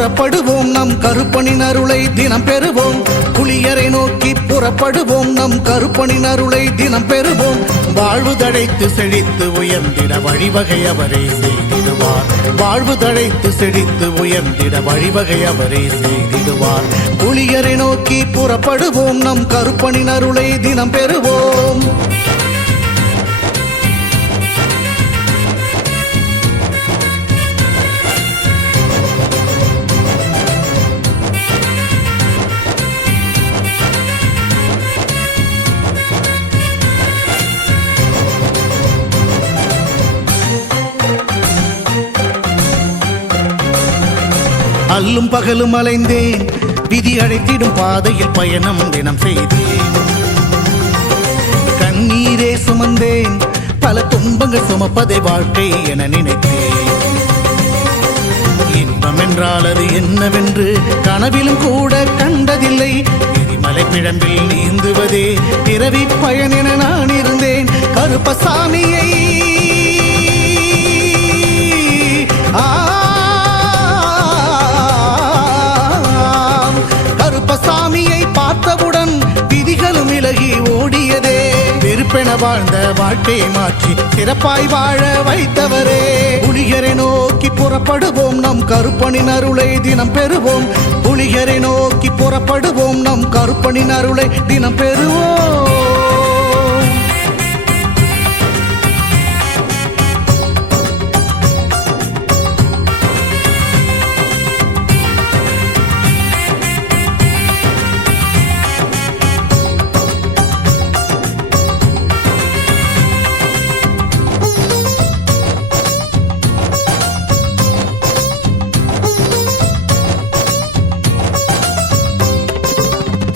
புறப்படுவோம் நம் கருப்பனின் அருளை தினம் பெறுவோம். புலியரை நோக்கி புறப்படுவோம் நம் கருப்பனின் அருளை தினம் பெறுவோம். வாழ்வு தழைத்து செழித்து உயர்ந்திட வழிவகை அவரே செய்திடுவார். வாழ்வு தழைத்து செழித்து உயர்ந்திட வழிவகை அவரே செய்திடுவார். புலியரை நோக்கி புறப்படுவோம் நம் கருப்பனின் அருளை தினம் பெறுவோம். அல்லும் பகலும் அலைந்தேன், விதி அழைத்திடும் பாதையில் பயணம் தினம் செய்தேன். கண்ணீரே சுமந்தேன், பல துன்பங்கள் சுமப்பதை வாழ்க்கை என நினைத்தேன். இன்பம் என்றால் அது என்னவென்று கனவிலும் கூட கண்டதில்லை. எரிமலை பிழம்பில் நீந்துவதே பிறவி பயன் என நான் இருந்தேன். கருப்பசாமியை கருப்பசாமியை பார்த்தவுடன் விதிகளும் விலகி ஓடியதே. வெறுப்பென வாழ்ந்த வாழ்க்கையை மாற்றி சிறப்பாய் வாழ வைத்தவரே. புலிகரை நோக்கி புறப்படுவோம் நம் கருப்பனின் அருளை தினம் பெறுவோம். புலிகரை நோக்கி புறப்படுவோம் நம் கருப்பனின் அருளை தினம் பெறுவோம்.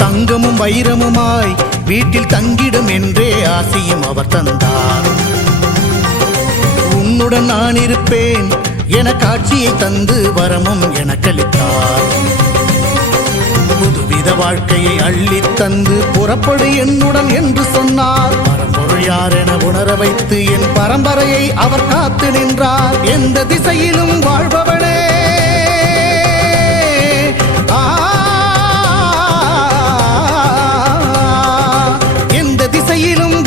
தங்கமும் வைரமுமாய் வீட்டில் தங்கிடும் என்றே ஆசையும் அவர் தந்தார். உன்னுடன் நான் இருப்பேன் என காட்சியை தந்து வரமும் எனக்களித்தார். புதுவித வாழ்க்கையை அள்ளி தந்து புறப்படு என்னுடன் என்று சொன்னார். பரம்பொருள் யார் என உணர வைத்து என் பரம்பரையை அவர் காத்து நின்றார். எந்த திசையிலும் வாழ்பவனே,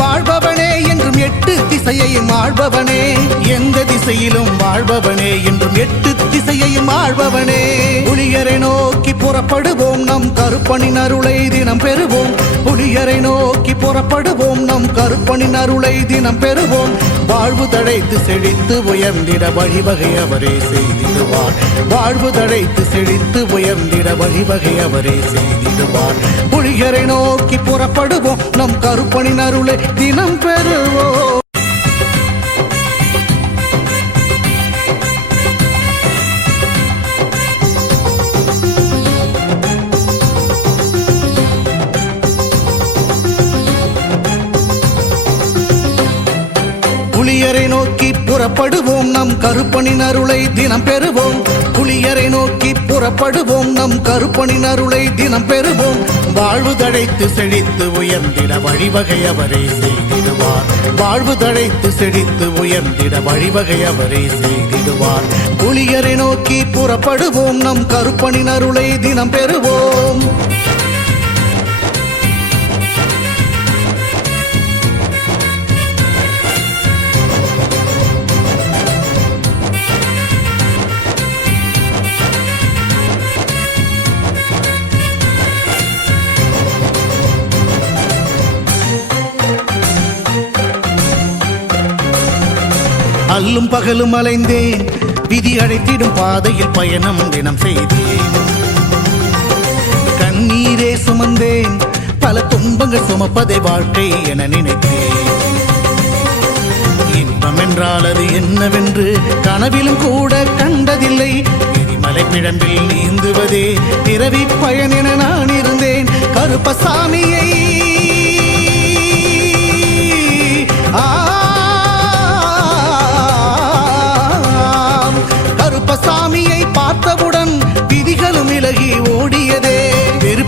வாழ்பவனே என்றும் எட்டு திசையையும் ஆள்பவனே. எந்த திசையிலும் வாழ்பவனே என்றும் எட்டு திசையையும் ஆள்பவனே. புலியரை நோக்கி புறப்படுவோம் நம் கருப்பனின் அருளை தினம் பெறுவோம். புலியரை நோக்கி புறப்படுவோம் நம் கருப்பனின் அருளை தினம் பெறுவோம். வாழ்வு தழைத்து செழித்து உயர்ந்திட வழிவகை அவரே செய்திடுவார். வாழ்வு தழைத்து செழித்து உயர்ந்திட வழிவகை அவரே செய்திடுவார். புலிகரை நோக்கி புறப்படுவோம் நம் கருப்பனின் அருளை தினம் பெறுவோம். புலியரை நோக்கி புறப்படுவோம் நம் கருப்பனின் அருளை தினம் பெறுவோம். புலியரை நோக்கி புறப்படுவோம் நம் கருப்பனின் அருளை தினம் பெறுவோம். வாழ்வு தழைத்து செழித்து உயர்ந்திட வழிவகை அவரே செய்திடுவார். வாழ்வு தழைத்து செழித்து உயர்ந்திட வழிவகை அவரே செய்திடுவார். புலியரை நோக்கி புறப்படுவோம் நம் கருப்பனின் அருளை தினம் பெறுவோம். அல்லும் பகலும் அலைந்தேன், விதி அழைத்திடும் பாதையில் பயணம் தினம் செய்தேன். கண்ணீரே சுமந்தேன், பல துன்பங்கள் சுமப்பதை வாழ்க்கை என நினைத்தேன். இன்பம் என்றால் அது என்னவென்று கனவிலும் கூட கண்டதில்லை. எரிமலை பிழம்பில் நீந்துவதே பிறவி பயன் என நான் இருந்தேன். கருப்பசாமியை கருப்பசாமியை பார்த்தவுடன் விதிகளும் விலகி ஓடியதே.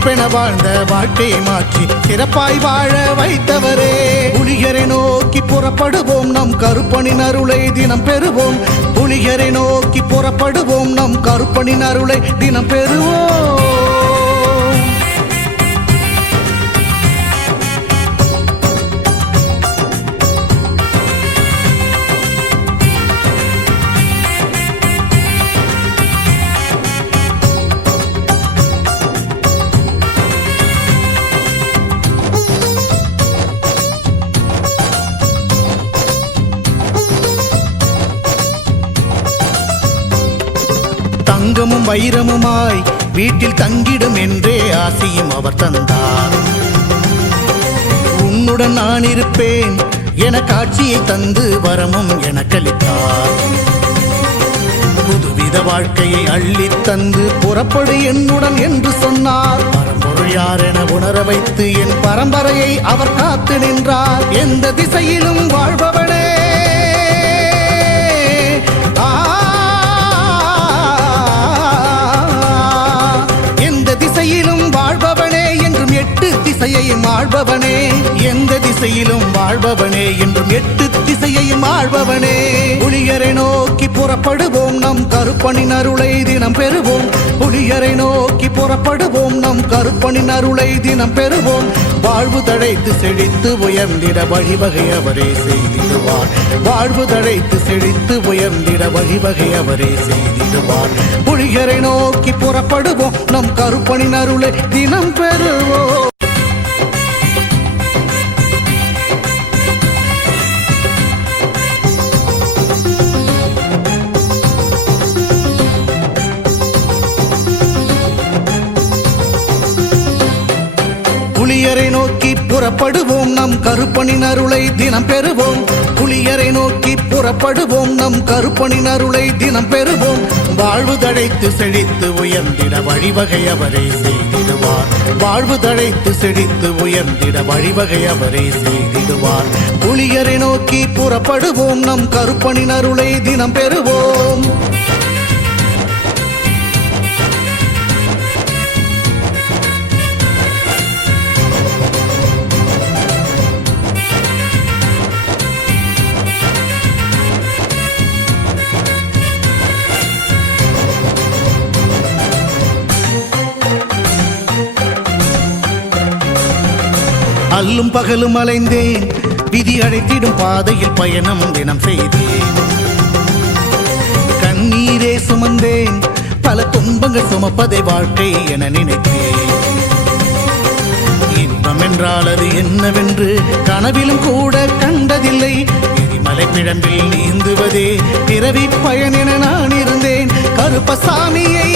வெறுப்பென வாழ்ந்த வாழ்க்கையை மாற்றி சிறப்பாய் வாழ வைத்தவரே. புலிகரை நோக்கி புறப்படுவோம், நம் கருப்பனின் அருளை தினம் பெறுவோம். புலிகரை நோக்கி புறப்படுவோம், நம் கருப்பனின் அருளை தினம் பெறுவோம். தங்கமும் வைரமுமாய் வீட்டில் தங்கிடும் என்றே ஆசையும் அவர் தந்தார். உன்னுடன் நான் இருப்பேன் என காட்சியை தந்து வரமும் எனக்களித்தார். புதுவித வாழ்க்கையை அள்ளித் தந்து புறப்படு என்னுடன் என்று சொன்னார். பரம்பொருள் யார் என உணர வைத்து என் பரம்பரையை அவர் காத்து நின்றார். எந்த திசையிலும் வாழ்பவனே, வாழ்பவனே என்றும் எட்டு திசையையும் ஆள்பவனே. எந்த திசையிலும் வாழ்பவனே என்றும் எட்டு திசையையும் ஆள்பவனே. புலிகரை நோக்கி புறப்படுவோம், நம் கருப்பனின் அருளை தினம் பெறுவோம். புலிகரை நோக்கி புறப்படுவோம், நம் கருப்பனின் அருளை தினம் பெறுவோம். வாழ்வு தழைத்து செழித்து உயர்ந்திட வழிவகை அவரே செய்திடுவார். வாழ்வு தழைத்து செழித்து உயர்ந்திட வழிவகை அவரே செய்திடுவார். புலிகரை நோக்கி புறப்படுவோம், நம் கருப்பனின் அருளை தினம் பெறுவோம். புலிகரை நோக்கி புறப்படுவோம், நம் கருப்பனின் அருளை தினம் பெறுவோம். புலிகரை நோக்கி புறப்படுவோம், நம் கருப்பனின் அருளை தினம் பெறுவோம். வாழ்வு தழைத்து செழித்து உயர்ந்திட வழிவகை அவரே செய்திடுவார். வாழ்வு தழைத்து செழித்து உயர்ந்திட வழிவகை அவரே செய்திடுவார். புலிகரை நோக்கி புறப்படுவோம், நம் கருப்பனின் அருளை தினம் பெறுவோம். அல்லும் பகலும் அலைந்தேன், விதி அழைத்திடும் பாதையில் பயணம் தினம் செய்தேன். கண்ணீரே சுமந்தேன், பல துன்பங்கள் சுமப்பதை வாழ்க்கை என நினைத்தேன். இன்பம் என்றால் அது என்னவென்று கனவிலும் கூட கண்டதில்லை. எரிமலை பிழம்பில் நீந்துவதே பிறவி பயன் என நான் இருந்தேன். கருப்பசாமியை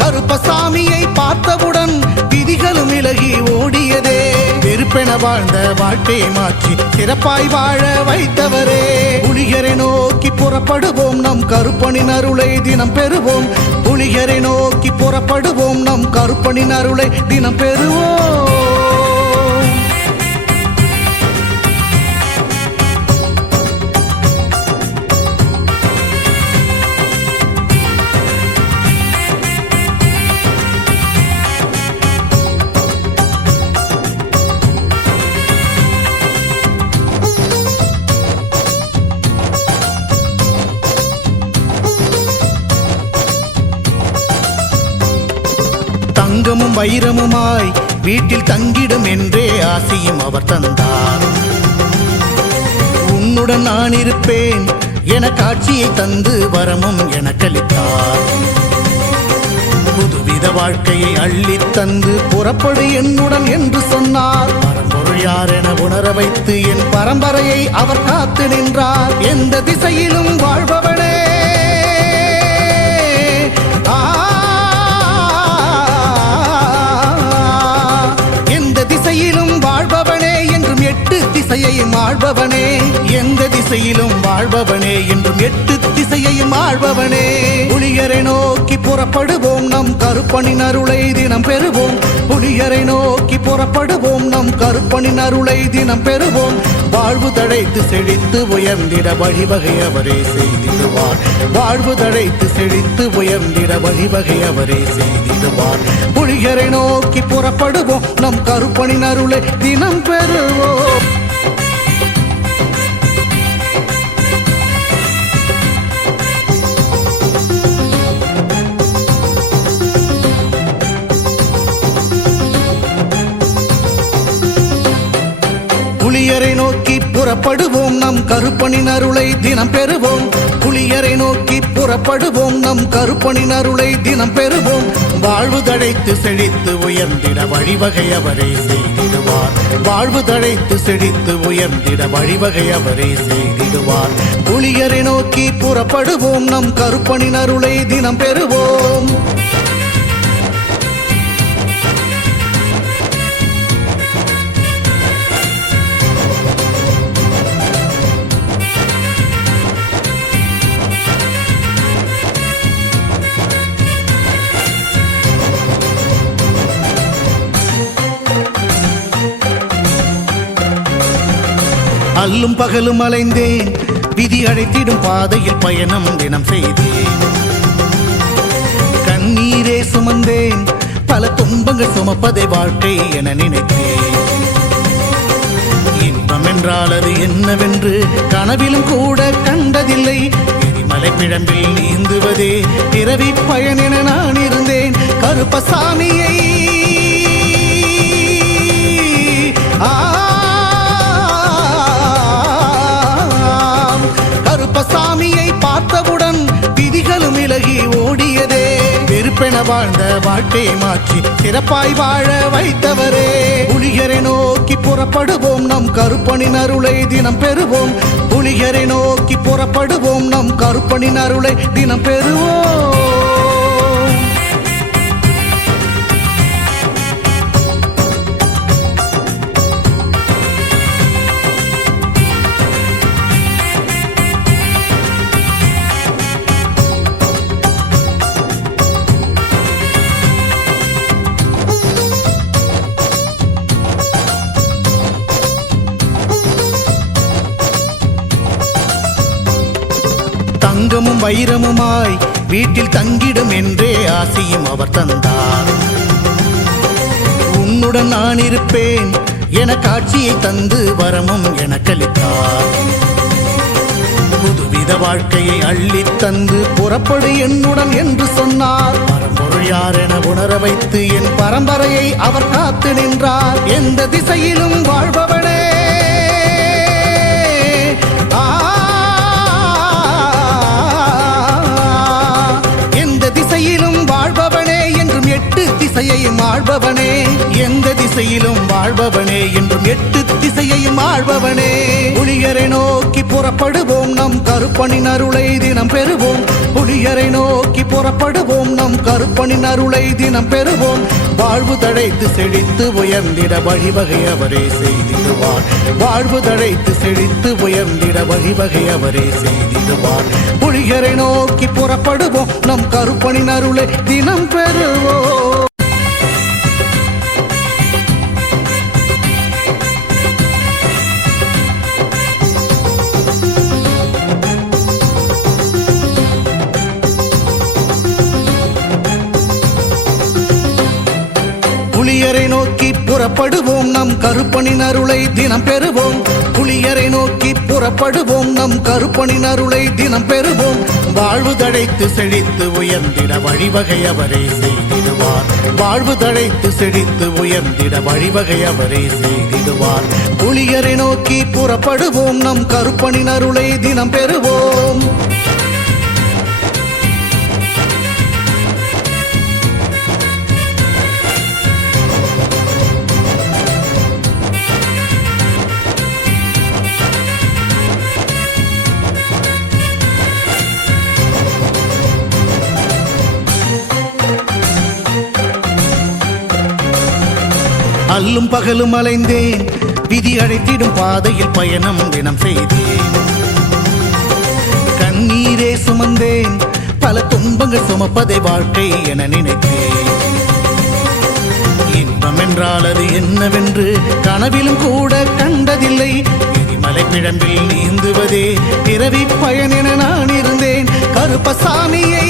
கருப்பசாமியை பார்த்தவுடன் விதிகளும் விலகி ஓடியதே. வெறுப்பென வாழ்ந்த வாழ்க்கையை மாற்றி சிறப்பாய் வாழ வைத்தவரே. புலிகரை நோக்கி புறப்படுவோம், நம் கருப்பனின் அருளை தினம் பெறுவோம். புலிகரை நோக்கி புறப்படுவோம், நம் கருப்பனின் அருளை தினம் பெறுவோம். தங்கமும் வைரமுமாய் வீட்டில் தங்கிடும் என்றே ஆசையும் அவர் தந்தார். உன்னுடன் நான் இருப்பேன் என காட்சியை தந்து வரமும் எனக்களித்தார். புதுவித வாழ்க்கையை அள்ளித் தந்து புறப்படு என்னுடன் என்று சொன்னார். பரம்பொருள் யார் என உணர வைத்து என் பரம்பரையை அவர் காத்து நின்றார். எந்த திசையிலும் வாழ்பவனே, வாழ்பவனே என்றும் எட்டு திசையையும் ஆள்பவனே. எந்த திசையிலும் வாழ்பவனே என்றும் எட்டு திசையையும் ஆள்பவனே. புலிகரை நோக்கி புறப்படுவோம், நம் கருப்பனின் அருளை தினம் பெறுவோம். புலிகரை நோக்கி புறப்படுவோம், நம் கருப்பனின் அருளை தினம் பெறுவோம். வாழ்வு தழைத்து செழித்து உயர்ந்திட வழிவகை அவரே செய்திடுவார். வாழ்வு தழைத்து செழித்து உயர்ந்திட வழிவகை அவரே செய்திடுவார். புலிகரை நோக்கி புறப்படுவோம், நம் கருப்பனின் அருளை தினம் பெறுவோம். புலியரை நோக்கி புறப்படுவோம், நம் கருப்பனின் அருளை தினம் பெறுவோம். புலியரை நோக்கி புறப்படுவோம், நம் கருப்பனின் அருளை தினம் பெறுவோம். வாழ்வு தழைத்து செழித்து உயர்ந்திட வழிவகை அவரே செய்திடுவார். வாழ்வு தழைத்து செழித்து உயர்ந்திட வழிவகை அவரே செய்திடுவார். புலியரை நோக்கி புறப்படுவோம், நம் கருப்பனின் அருளை தினம் பெறுவோம். அல்லும் பகலும் அலைந்தேன், விதி அழைத்திடும் பாதையில் பயணம் தினம் செய்தேன். கண்ணீரே சுமந்தேன், பல துன்பங்கள் சுமப்பதை வாழ்க்கை என நினைத்தேன். இன்பம் என்றால் அது என்னவென்று கனவிலும் கூட கண்டதில்லை. எரிமலை பிழம்பில் நீந்துவதே பிறவி பயன் என நான் இருந்தேன். கருப்பசாமியை கருப்பசாமியை பார்த்தவுடன் விதிகளும் விலகி ஓடியதே. வெறுப்பென வாழ்ந்த வாழ்க்கையை மாற்றி சிறப்பாய் வாழ வைத்தவரே. புலிகரை நோக்கி புறப்படுவோம், நம் கருப்பனின் அருளை தினம் பெறுவோம். புலிகரை நோக்கி புறப்படுவோம், நம் கருப்பனின் அருளை தினம் பெறுவோம். தங்கமும் வைரமுமாய் வீட்டில் தங்கிடும் என்றே ஆசையும் அவர் தந்தார். உன்னுடன் நான் இருப்பேன் என காட்சியை தந்து வரமும் எனக்களித்தார். புதுவித வாழ்க்கையை அள்ளி தந்து புறப்படு என்னுடன் என்று சொன்னார். பரம்பொருள் யார் என உணர வைத்து என் பரம்பரையை அவர் காத்து நின்றார். எந்த திசையிலும் வாழ்பவனே, திசையையும் ஆள்பவனே. எந்த திசையிலும் வாழ்பவனே, என்றும் 8 திசையையும் ஆள்பவனே. புலியரை நோக்கி புறப்படுவோம், நம் கருப்பனின் அருளை தினம் பெறுவோம். புலியரை நோக்கி புறப்படுவோம், நம் கருப்பனின் அருளை தினம் பெறுவோம். வாழ்வு தழைத்து செழித்து உயர்ந்திட வழிவகை அவரே செய்திடுவார். வாழ்வு தழைத்து செழித்து உயர்ந்திட வழிவகை அவரே செய்திடுவார். புலியரை நோக்கி புறப்படுவோம், நம் கருப்பனின் அருளை தினம் பெறுவோம். புலியரை நோக்கி புறப்படுவோம், நம் கருப்பனின் அருளை தினம் பெறுவோம். புலியரை நோக்கி புறப்படுவோம், நம் கருப்பனின் அருளை தினம் பெறுவோம். வாழ்வு தழைத்து செழித்து உயர்ந்திட வழிவகை அவரே செய்திடுவார். வாழ்வு தழைத்து செழித்து உயர்ந்திட வழிவகை அவரே செய்திடுவார். புலியரை நோக்கி புறப்படுவோம், நம் கருப்பனின் அருளை தினம் பெறுவோம். அல்லும் பகலும் அலைந்தேன், விதி அழைத்திடும் பாதையில் பயணம் தினம் செய்தேன். கண்ணீரே சுமந்தேன், பல துன்பங்கள் சுமப்பதை வாழ்க்கை என நினைத்தேன். இன்பம் என்றால் அது என்னவென்று கனவிலும் கூட கண்டதில்லை. எரிமலை பிழம்பில் நீந்துவதே பிறவி பயன் என நான் இருந்தேன். கருப்பசாமியை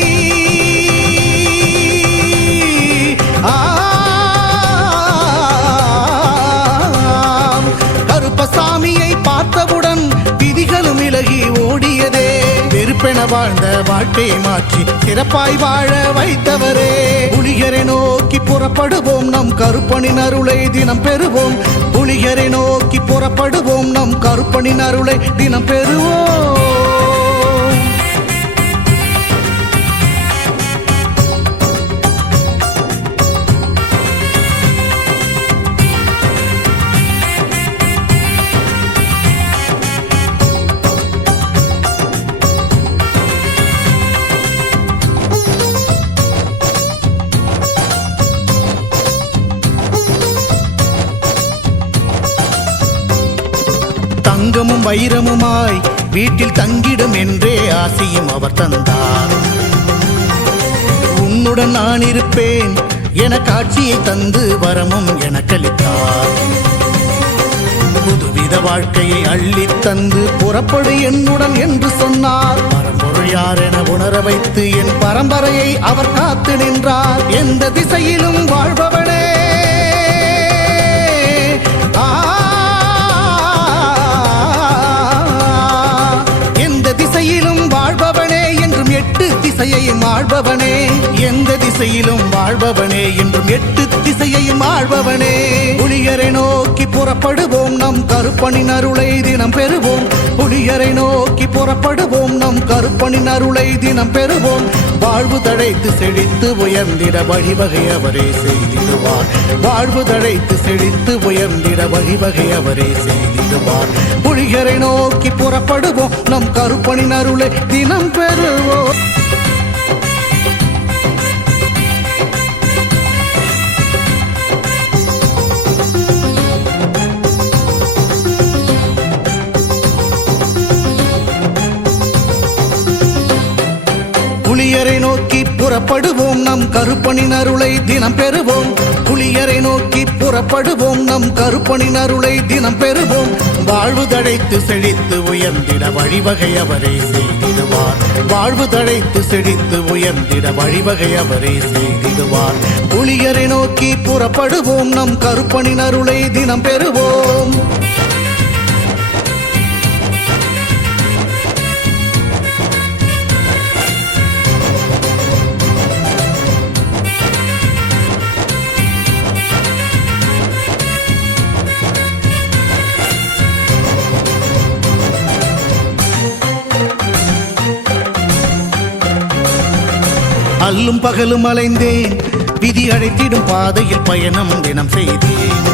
கருப்பசாமியை பார்த்தவுடன் விதிகளும் விலகி ஓடியதே. வெறுப்பென வாழ்ந்த வாழ்க்கையை மாற்றி சிறப்பாய் வாழ வைத்தவரே. புலிகரை நோக்கி புறப்படுவோம், நம் கருப்பனின் அருளை தினம் பெறுவோம். புலிகரை நோக்கி புறப்படுவோம், நம் கருப்பனின் அருளை தினம் பெறுவோம். தங்கமும் வைரமுமாய் வீட்டில் தங்கிடும் என்றே ஆசையும் அவர் தந்தார். உன்னுடன் நான் இருப்பேன் என காட்சியை தந்து வரமும் எனக்களித்தார். புதுவித வாழ்க்கையை அள்ளித் தந்து புறப்படு என்னுடன் என்று சொன்னார். பரம்பொருள் யார் என உணர வைத்து என் பரம்பரையை அவர் காத்து நின்றார். எந்த திசையிலும் வாழ்பவனே, திசையிலும் வாழ்பவனே என்றும் எட்டு திசையையும் ஆள்பவனே. எந்த திசையிலும் வாழ்பவனே என்றும் எட்டு திசையையும் ஆள்பவனே. புலிகரை நோக்கி புறப்படுவோம், நம் கருப்பனின் அருளை தினம் பெறுவோம். புலிகரை நோக்கி புறப்படுவோம், நம் கருப்பனின் அருளை தினம் பெறுவோம். வாழ்வு தழைத்து செழித்து உயர்ந்திட வழிவகை அவரே செய்திடுவார். வாழ்வு தழைத்து செழித்து உயர்ந்திட வழிவகை அவரே செய்திடுவார். புலிகரை நோக்கி புறப்படுவோம், நம் கருப்பனின் அருளை தினம் பெறுவோம். புலியரை நோக்கி புறப்படுவோம், நம் கருப்பனின் அருளை தினம் பெறுவோம். புலியரை நோக்கி புறப்படுவோம், நம் கருப்பனின் அருளை தினம் பெறுவோம். வாழ்வு தழைத்து செழித்து உயர்ந்திட வழிவகை அவரே செய்திடுவார். வாழ்வு தழைத்து செழித்து உயர்ந்திட வழிவகை அவரே செய்திடுவார். புலியரை நோக்கி புறப்படுவோம், நம் கருப்பனின் அருளை தினம் பெறுவோம். அல்லும் பகலும் அலைந்தேன், விதி அழைத்திடும் பாதையில் பயணம் தினம் செய்தேன்.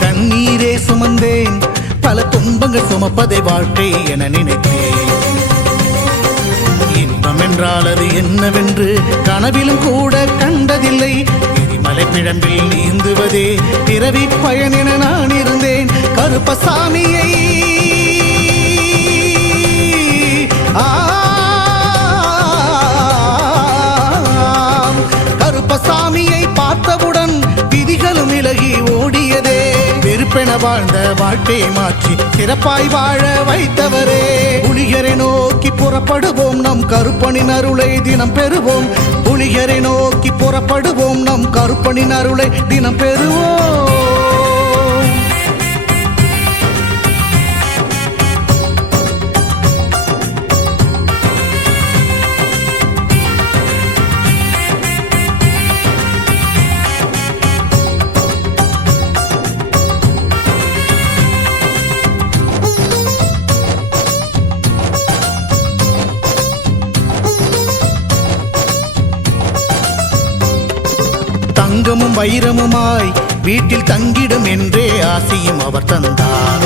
கண்ணீரே சுமந்தேன், பல துன்பங்கள் சுமப்பதை வாழ்க்கை என நினைத்தேன். இன்பம் என்றால் அது என்னவென்று கனவிலும் கூட கண்டதில்லை. எரிமலை பிழம்பில் நீந்துவதே பிறவி பயன் என நான் இருந்தேன். கருப்பசாமியை கருப்பசாமியை பார்த்தவுடன் விதிகளும் விலகி ஓடியதே. வெறுப்பென வாழ்ந்த வாழ்க்கையை மாற்றி சிறப்பாய் வாழ வைத்தவரே. புலிகரை நோக்கி புறப்படுவோம், நம் கருப்பனின் அருளை தினம் பெறுவோம். புலிகரை நோக்கி புறப்படுவோம், நம் கருப்பனின் அருளை தினம் பெறுவோம். தங்கமும் வைரமுமாய் வீட்டில் தங்கிடும் என்றே ஆசையும் அவர் தந்தார்.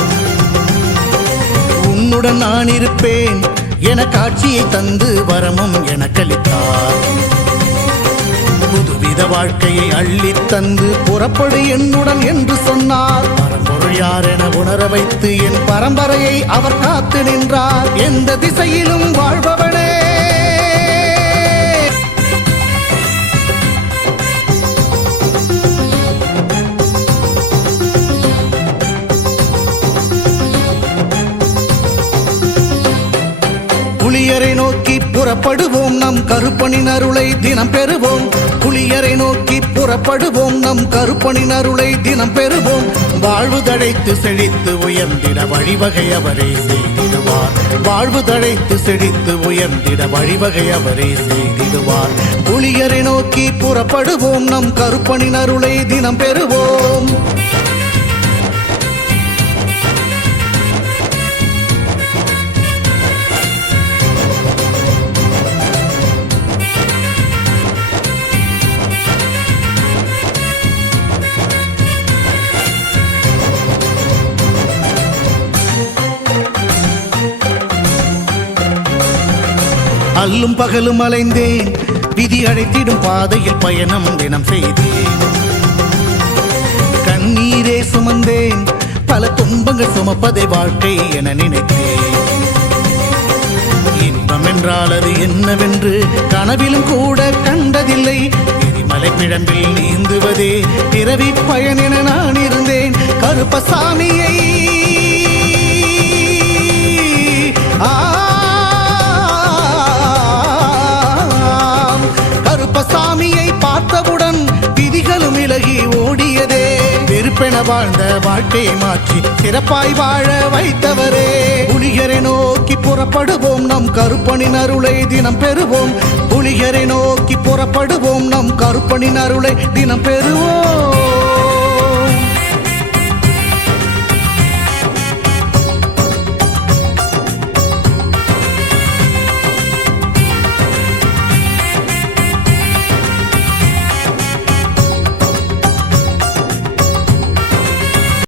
உன்னுடன் நான் இருப்பேன் என காட்சியை தந்து வரமும் எனக்களித்தார். புதுவித வாழ்க்கையை அள்ளித் தந்து புறப்படு என்னுடன் என்று சொன்னார். பரம்பொருள் யார் என உணர வைத்து என் பரம்பரையை அவர் காத்து நின்றார். எந்த திசையிலும் வாழ்பவனே, புலியரை நோக்கி புறப்படுவோம் நம் கருப்பனின் அருளை தினம் பெறுவோம் புலியரை நோக்கி புறப்படுவோம் நம் கருப்பனின் அருளை தினம் பெறுவோம் வாழ்வு தழைத்து செழித்து உயர்ந்திட வழிவகை அவரே செய்திடுவார் வாழ்வு தழைத்து செழித்து உயர்ந்திட வழிவகை அவரே செய்திடுவார் புலியரை நோக்கி புறப்படுவோம் நம் கருப்பனின் அருளை தினம் பெறுவோம் அல்லும் பகலும் அலைந்தேன் விதி அழைத்திடும் பாதையில் பயணம் தினம் செய்தேன் கண்ணீரே சுமந்தேன் பல துன்பங்கள் சுமப்பதை வாழ்க்கை என நினைத்தேன் இன்பம் என்றால் அது என்னவென்று கனவிலும் கூட கண்டதில்லை எரிமலை பிழம்பில் நீந்துவதே பிறவி பயன் என நான் இருந்தேன் கருப்பசாமியை கருப்பசாமியை பார்த்தவுடன் விதிகளும் விலகி ஓடியதே வெறுப்பென வாழ்ந்த வாழ்க்கையை மாற்றி சிறப்பாய் வாழ வைத்தவரே புலியரை நோக்கி புறப்படுவோம் நம் கருப்பனின் அருளை தினம் பெறுவோம் புலியரை நோக்கி புறப்படுவோம் நம் கருப்பனின் அருளை தினம் பெறுவோம்